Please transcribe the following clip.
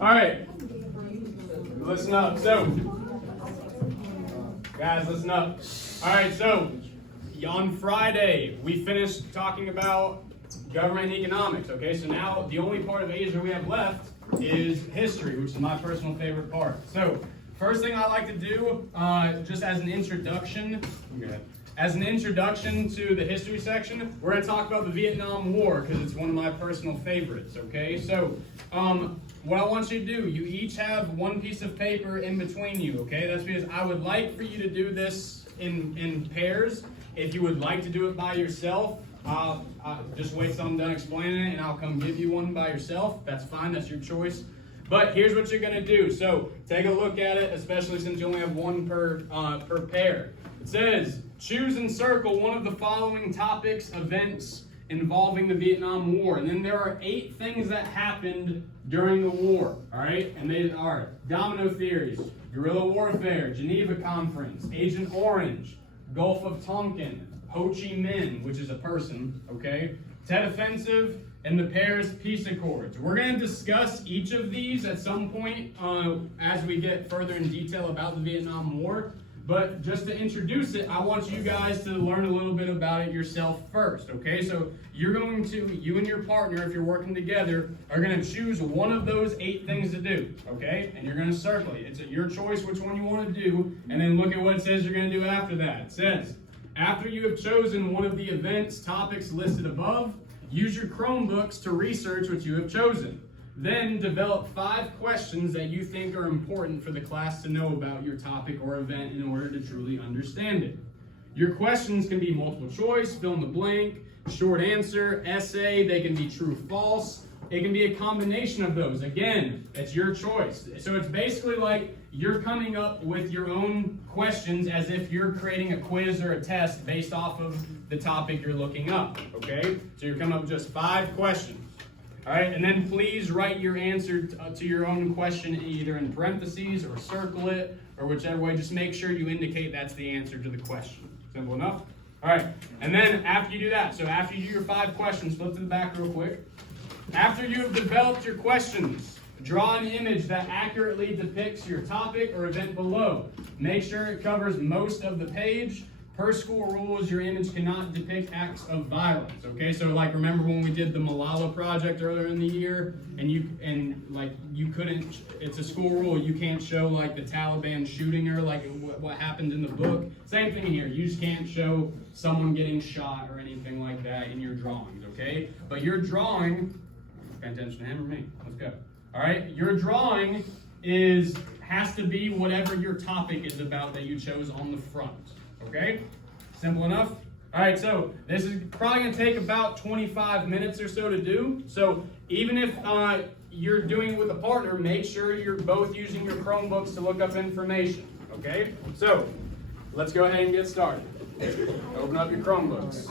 All right, listen up. So, guys, listen up. All right, so on Friday, we finished talking about government and economics, okay? So now the only part of Asia we have left is history, which is my personal favorite part. So first thing I like to do, just as an introduction, to the history section, we're going to talk about the Vietnam War because it's one of my personal favorites, okay? So what I want you to do, you each have one piece of paper in between you, okay? That's because I would like for you to do this in pairs. If you would like to do it by yourself, just wait till I'm done explaining it and I'll come give you one by yourself. That's fine, that's your choice. But here's what you're gonna do. So take a look at it, especially since you only have one per pair. It says, choose and circle one of the following topics, events involving the Vietnam War. And then there are 8 things that happened during the war, all right? And they are domino theories, guerrilla warfare, Geneva Conference, Agent Orange, Gulf of Tonkin, Ho Chi Minh, which is a person, okay? Tet Offensive, and the Paris Peace Accords. We're going to discuss each of these at some point as we get further in detail about the Vietnam War. But just to introduce it, I want you guys to learn a little bit about it yourself first, okay? So you and your partner, if you're working together, are going to choose one of those 8 things to do, okay? And you're going to circle it. It's your choice which one you want to do, and then look at what it says you're going to do after that. It says, after you have chosen one of the events topics listed above, use your Chromebooks to research what you have chosen. Then develop 5 questions that you think are important for the class to know about your topic or event in order to truly understand it. Your questions can be multiple choice, fill in the blank, short answer, essay, they can be true, false. It can be a combination of those. Again, it's your choice. So it's basically like you're coming up with your own questions as if you're creating a quiz or a test based off of the topic you're looking up, okay? So you're coming up with just 5 questions. All right, and then please write your answer to your own question either in parentheses or circle it or whichever way. Just make sure you indicate that's the answer to the question. Simple enough? All right, and then after you do that, so after you do your 5 questions, flip to the back real quick. After you have developed your questions, draw an image that accurately depicts your topic or event below. Make sure it covers most of the page. Per school rules, your image cannot depict acts of violence. Okay, so like remember when we did the Malala project earlier in the year, and you couldn't. It's a school rule. You can't show like the Taliban shooting her, like what happened in the book. Same thing here. You just can't show someone getting shot or anything like that in your drawings. Okay, but your drawing. Pay attention to him or me. Let's go. All right, your drawing has to be whatever your topic is about that you chose on the front. Okay? Simple enough? All right, so this is probably going to take about 25 minutes or so to do. So even if you're doing it with a partner, make sure you're both using your Chromebooks to look up information. Okay? So let's go ahead and get started. Open up your Chromebooks.